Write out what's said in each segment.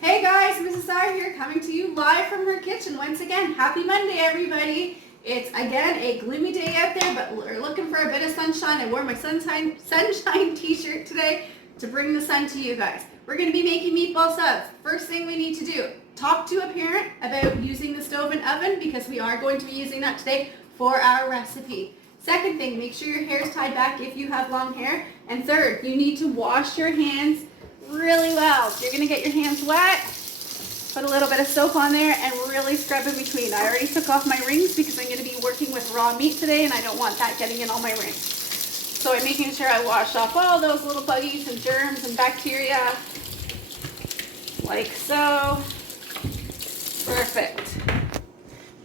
Hey guys, Mrs. Sire here, coming to you live from her kitchen once again. Happy Monday, everybody. It's again a gloomy day out there, but we're looking for a bit of sunshine. I wore my sunshine t-shirt today to bring the sun to you guys. We're going to be making meatball subs. First thing we need to do, talk to a parent about using the stove and oven because we are going to be using that today for our recipe. Second thing, make sure your hair is tied back if you have long hair. And third, you need to wash your hands really well. You're going to get your hands wet, put a little bit of soap on there, and really scrub in between. I already took off my rings because I'm going to be working with raw meat today, and I don't want that getting in all my rings. So I'm making sure I wash off all those little buggies and germs and bacteria, like so. Perfect.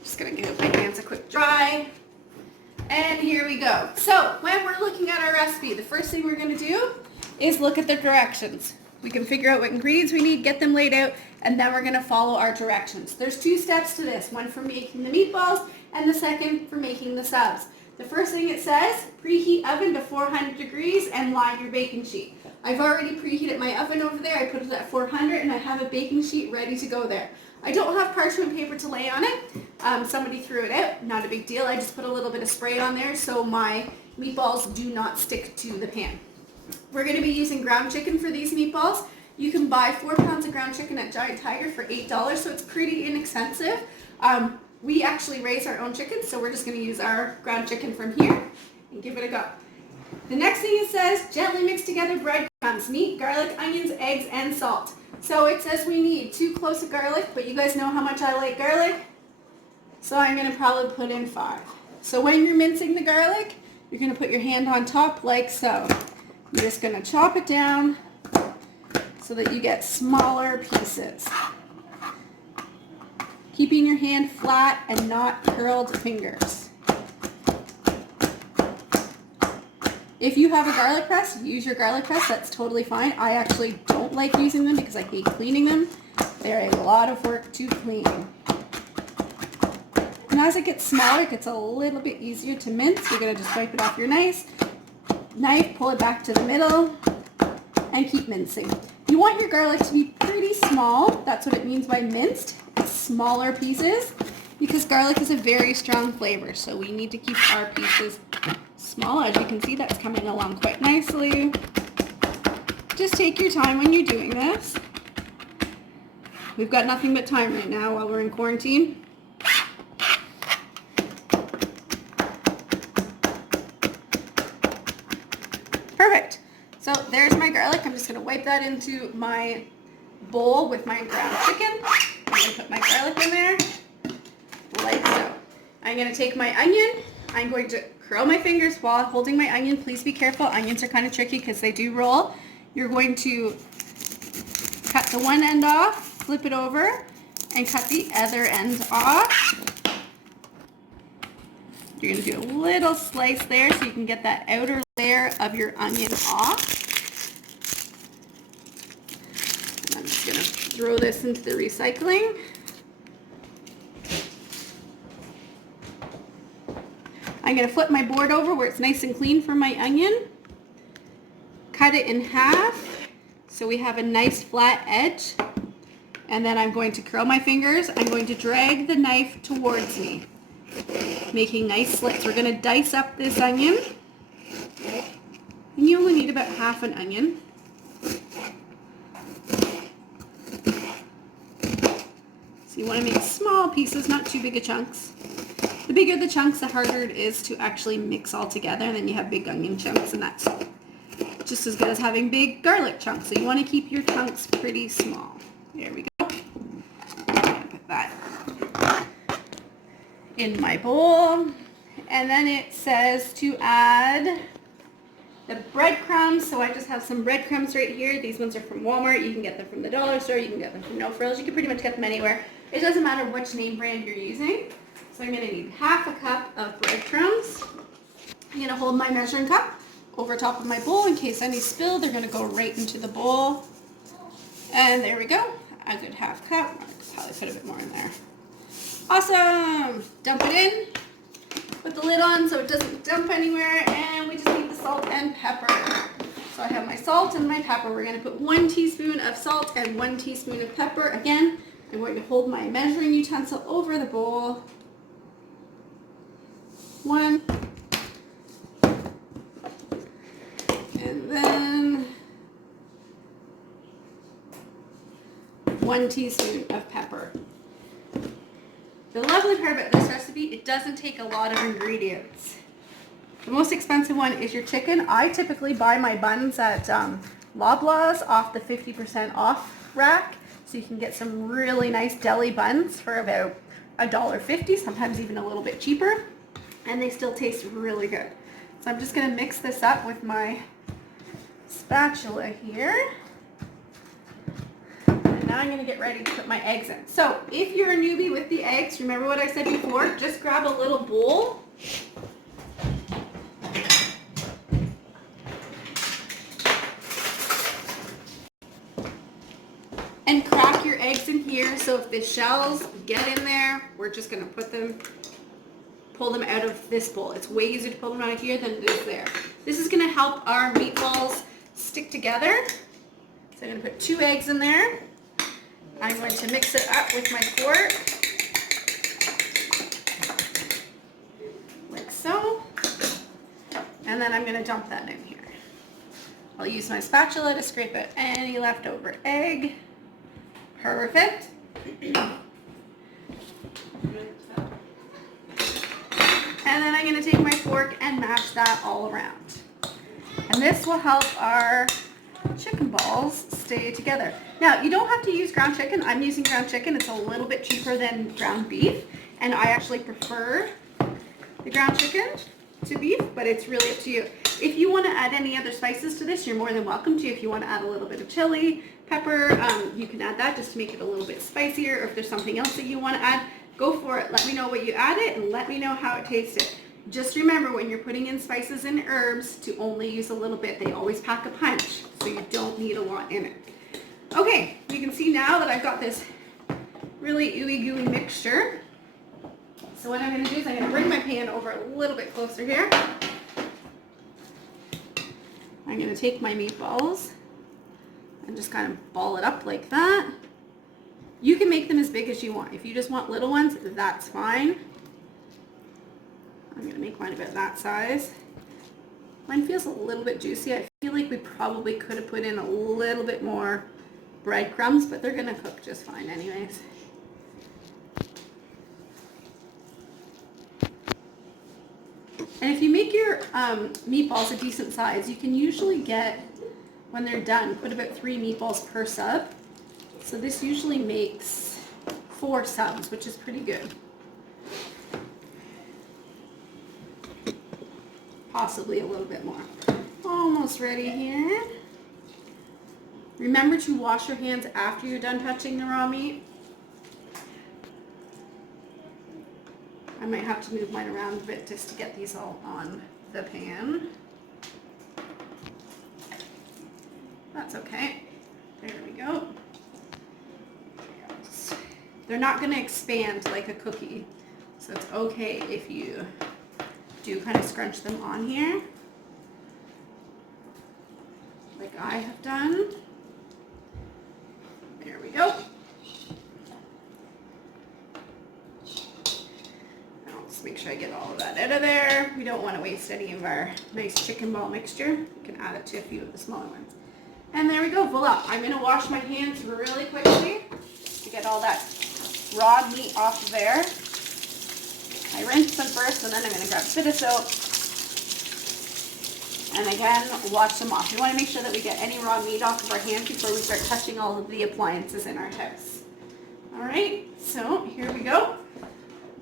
Just going to give my hands a quick dry. And here we go. So when we're looking at our recipe, the first thing we're going to do is look at the directions. We can figure out what ingredients we need, get them laid out, and then we're going to follow our directions. There's two steps to this, one for making the meatballs and the second for making the subs. The first thing it says, preheat oven to 400 degrees and line your baking sheet. I've already preheated my oven over there. I put it at 400 and I have a baking sheet ready to go there. I don't have parchment paper to lay on it. Somebody threw it out, not a big deal. I just put a little bit of spray on there so my meatballs do not stick to the pan. We're going to be using ground chicken for these meatballs. You can buy 4 pounds of ground chicken at Giant Tiger for $8, so it's pretty inexpensive. We actually raise our own chicken, so we're just going to use our ground chicken from here and give it a go. The next thing it says, gently mix together breadcrumbs, meat, garlic, onions, eggs, and salt. So it says we need 2 cloves of garlic, but you guys know how much I like garlic, so I'm going to probably put in 5. So when you're mincing the garlic, you're going to put your hand on top like so. You're just going to chop it down so that you get smaller pieces. Keeping your hand flat and not curled fingers. If you have a garlic press, use your garlic press. That's totally fine. I actually don't like using them because I hate cleaning them. They're a lot of work to clean. And as it gets smaller, it gets a little bit easier to mince. You're going to just wipe it off your knife, pull it back to the middle, and keep mincing. You want your garlic to be pretty small. That's what it means by minced. It's smaller pieces because garlic is a very strong flavor. So we need to keep our pieces small. As you can see, that's coming along quite nicely. Just take your time when you're doing this. We've got nothing but time right now while we're in quarantine. Perfect. So there's my garlic. I'm just going to wipe that into my bowl with my ground chicken. I'm going to put my garlic in there like so. I'm going to take my onion. I'm going to curl my fingers while holding my onion. Please be careful. Onions are kind of tricky because they do roll. You're going to cut the one end off, flip it over, and cut the other end off. You're going to do a little slice there so you can get that outer layer of your onion off. And I'm just going to throw this into the recycling. I'm going to flip my board over where it's nice and clean for my onion. Cut it in half so we have a nice flat edge. And then I'm going to curl my fingers. I'm going to drag the knife towards me, making nice slits. We're going to dice up this onion. And you only need about half an onion. So you want to make small pieces, not too big of chunks. The bigger the chunks, the harder it is to actually mix all together, and then you have big onion chunks, and that's just as good as having big garlic chunks. So you want to keep your chunks pretty small. There we go. I'm going to put that in my bowl. And then it says to add the breadcrumbs. So I just have some breadcrumbs right here. These ones are from Walmart. You can get them from the dollar store. You can get them from No Frills. You can pretty much get them anywhere. It doesn't matter which name brand you're using. So I'm going to need half a cup of breadcrumbs. I'm going to hold my measuring cup over top of my bowl in case any spill. They're going to go right into the bowl. And there we go. A good half cup. I'll probably put a bit more in there. Awesome. Dump it in. Put the lid on so it doesn't dump anywhere. And we just need the salt and pepper. So I have my salt and my pepper. We're going to put 1 teaspoon of salt and 1 teaspoon of pepper. Again, I'm going to hold my measuring utensil over the bowl. 1. And then 1 teaspoon of pepper. The lovely part about this recipe, it doesn't take a lot of ingredients. The most expensive one is your chicken. I typically buy my buns at Loblaws off the 50% off rack. So you can get some really nice deli buns for about $1.50, sometimes even a little bit cheaper. And they still taste really good. So I'm just going to mix this up with my spatula here. And now I'm going to get ready to put my eggs in. So if you're a newbie with the eggs, remember what I said before, just grab a little bowl. And crack your eggs in here, so if the shells get in there, we're just going to pull them out of this bowl. It's way easier to pull them out of here than it is there. This is going to help our meatballs stick together. So I'm going to put 2 eggs in there. I'm going to mix it up with my fork, like so. And then I'm going to dump that in here. I'll use my spatula to scrape out any leftover egg. Perfect. And then I'm going to take my fork and mash that all around. And this will help our chicken balls stay together. Now, you don't have to use ground chicken. I'm using ground chicken. It's a little bit cheaper than ground beef. And I actually prefer the ground chicken to beef, but it's really up to you. If you want to add any other spices to this, you're more than welcome to. If you want to add a little bit of chili, pepper, you can add that just to make it a little bit spicier. Or if there's something else that you want to add, go for it. Let me know what you added and let me know how it tasted. Just remember when you're putting in spices and herbs to only use a little bit. They always pack a punch, so you don't need a lot in it. Okay, you can see now that I've got this really ooey gooey mixture. So what I'm going to do is I'm going to bring my pan over a little bit closer here. I'm going to take my meatballs and just kind of ball it up like that. You can make them as big as you want. If you just want little ones, that's fine. I'm going to make mine about that size. Mine feels a little bit juicy. I feel like we probably could have put in a little bit more breadcrumbs, but they're going to cook just fine anyways. And if you make your meatballs a decent size, you can usually get, when they're done, put about 3 meatballs per sub. So this usually makes 4 subs, which is pretty good. Possibly a little bit more. Almost ready here. Remember to wash your hands after you're done touching the raw meat. I might have to move mine around a bit just to get these all on the pan. That's okay. There we go. They're not going to expand like a cookie, so it's okay if you do kind of scrunch them on here, like I have done. There we go. I'll just make sure I get all of that out of there. We don't want to waste any of our nice chicken ball mixture. We can add it to a few of the smaller ones. And there we go, voila. I'm going to wash my hands really quickly to get all that raw meat off of there. I rinse them first, and then I'm going to grab a bit of soap. And again, wash them off. We want to make sure that we get any raw meat off of our hands before we start touching all of the appliances in our house. Alright, so here we go.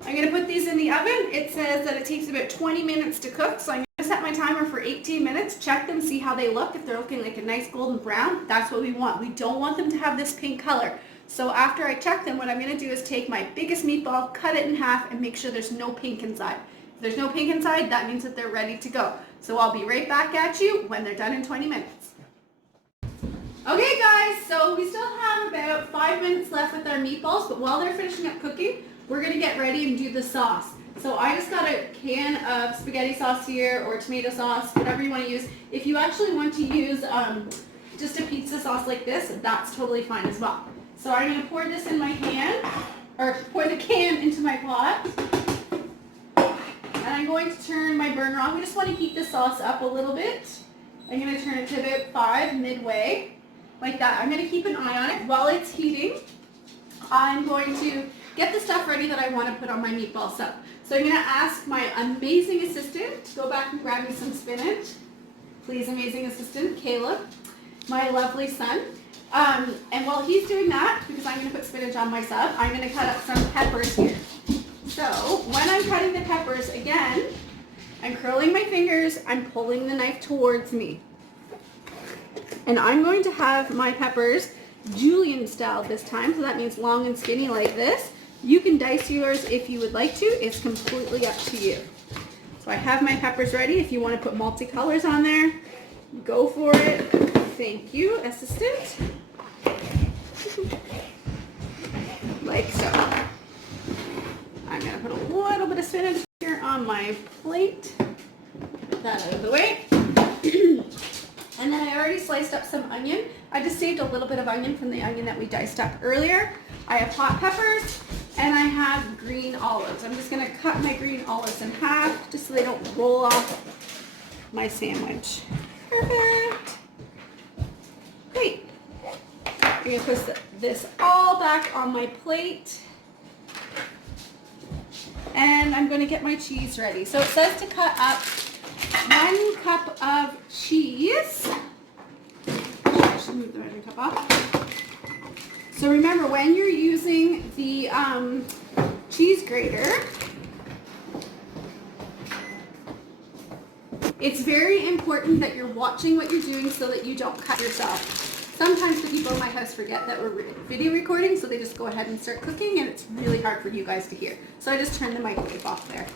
I'm going to put these in the oven. It says that it takes about 20 minutes to cook, so I'm going to set my timer for 18 minutes. Check them, see how they look. If they're looking like a nice golden brown, that's what we want. We don't want them to have this pink color. So after I check them, what I'm going to do is take my biggest meatball, cut it in half, and make sure there's no pink inside. If there's no pink inside, that means that they're ready to go. So I'll be right back at you when they're done in 20 minutes. Okay guys, so we still have about 5 minutes left with our meatballs, but while they're finishing up cooking, we're gonna get ready and do the sauce. So I just got a can of spaghetti sauce here, or tomato sauce, whatever you want to use. If you actually want to use just a pizza sauce like this, that's totally fine as well. So I'm gonna pour this in my pan, or pour the can into my pot. And I'm going to turn my burner on. We just want to heat the sauce up a little bit. I'm going to turn it to about 5 midway, like that. I'm going to keep an eye on it. While it's heating, I'm going to get the stuff ready that I want to put on my meatball sub. So I'm going to ask my amazing assistant to go back and grab me some spinach. Please, amazing assistant, Caleb, my lovely son. And while he's doing that, because I'm going to put spinach on my sub, I'm going to cut up some peppers here. So when I'm cutting the peppers, again, I'm curling my fingers, I'm pulling the knife towards me. And I'm going to have my peppers julienne style this time, so that means long and skinny like this. You can dice yours if you would like to, it's completely up to you. So I have my peppers ready. If you want to put multicolors on there, go for it. Thank you, assistant. Like so. I'm going to put a little bit of spinach here on my plate. Get that out of the way. And then I already sliced up some onion. I just saved a little bit of onion from the onion that we diced up earlier. I have hot peppers and I have green olives. I'm just going to cut my green olives in half just so they don't roll off my sandwich. Perfect. Great. I'm going to put this all back on my plate. And I'm going to get my cheese ready. So it says to cut up 1 cup of cheese. I should move the measuring cup off. So remember, when you're using the cheese grater, it's very important that you're watching what you're doing so that you don't cut yourself. Sometimes the people in my house forget that we're video recording, so they just go ahead and start cooking, and it's really hard for you guys to hear. So I just turned the microwave off there.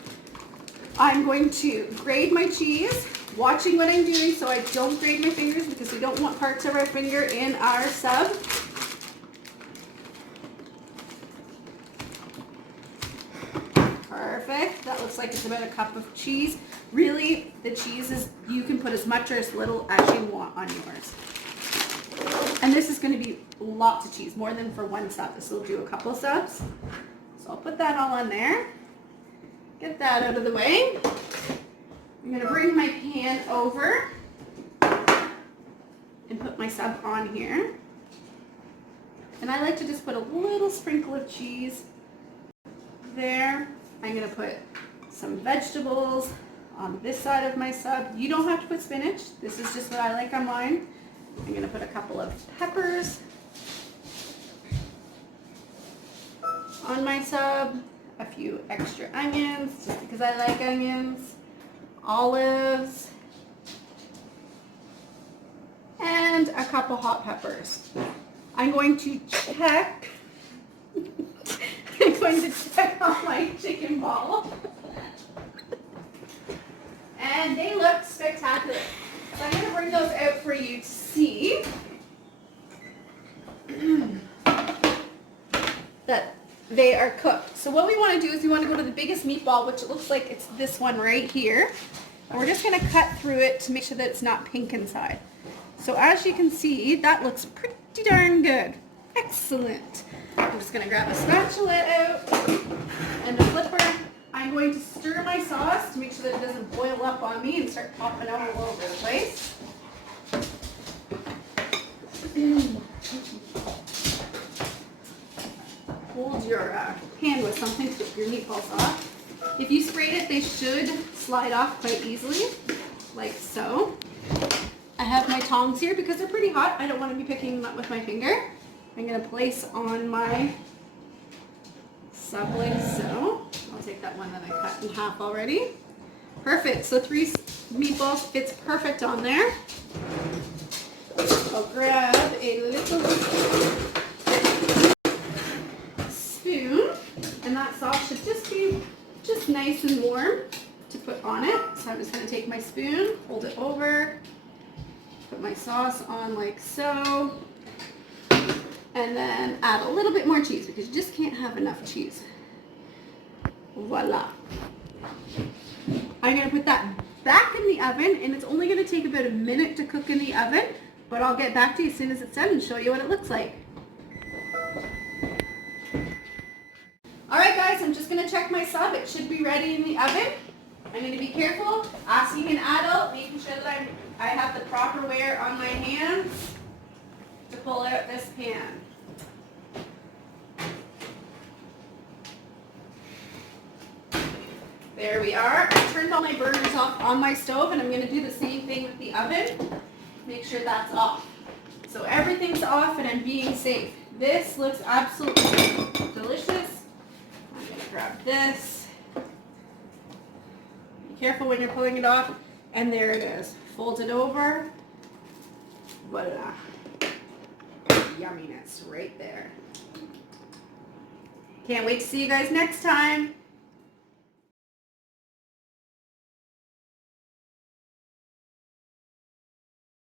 I'm going to grate my cheese, watching what I'm doing so I don't grate my fingers because we don't want parts of our finger in our sub. Perfect. That looks like it's about a cup of cheese. Really, the cheese is, you can put as much or as little as you want on yours. And this is going to be lots of cheese, more than for 1 sub. This will do a couple subs. So I'll put that all on there. Get that out of the way. I'm going to bring my pan over and put my sub on here. And I like to just put a little sprinkle of cheese there. I'm going to put some vegetables on this side of my sub. You don't have to put spinach. This is just what I like on mine. I'm going to put a couple of peppers on my sub, a few extra onions, just because I like onions, olives, and a couple hot peppers. I'm going to check, on my chicken ball. And they look spectacular. So I'm going to bring those out for you to see that they are cooked. So what we want to do is we want to go to the biggest meatball, which it looks like it's this one right here. And we're just going to cut through it to make sure that it's not pink inside. So as you can see, that looks pretty darn good. Excellent. I'm just going to grab a spatula out and a flipper. I'm going to stir my sauce to make sure that it doesn't boil up on me and start popping out all over the place. Hold your hand with something to get your meatballs off. If you sprayed it, they should slide off quite easily, like so. I have my tongs here because they're pretty hot. I don't want to be picking them up with my finger. I'm going to place on my sub like so. I'll take that one that I cut in half already. Perfect. So 3 meatballs fits perfect on there. I'll grab a little spoon, and that sauce should just be nice and warm to put on it. So I'm just going to take my spoon, hold it over, put my sauce on like so, and then add a little bit more cheese because you just can't have enough cheese. Voila. I'm going to put that back in the oven, and it's only going to take about a minute to cook in the oven, but I'll get back to you as soon as it's done and show you what it looks like. Alright guys, I'm just going to check my sub. It should be ready in the oven. I'm going to be careful, asking an adult, making sure that I have the proper wear on my hands to pull out this pan. There we are. I turned all my burners off on my stove, and I'm going to do the same thing with the oven. Make sure that's off. So everything's off and I'm being safe. This looks absolutely delicious. I'm going to grab this. Be careful when you're pulling it off. And there it is. Fold it over. Voila. Yumminess right there. Can't wait to see you guys next time.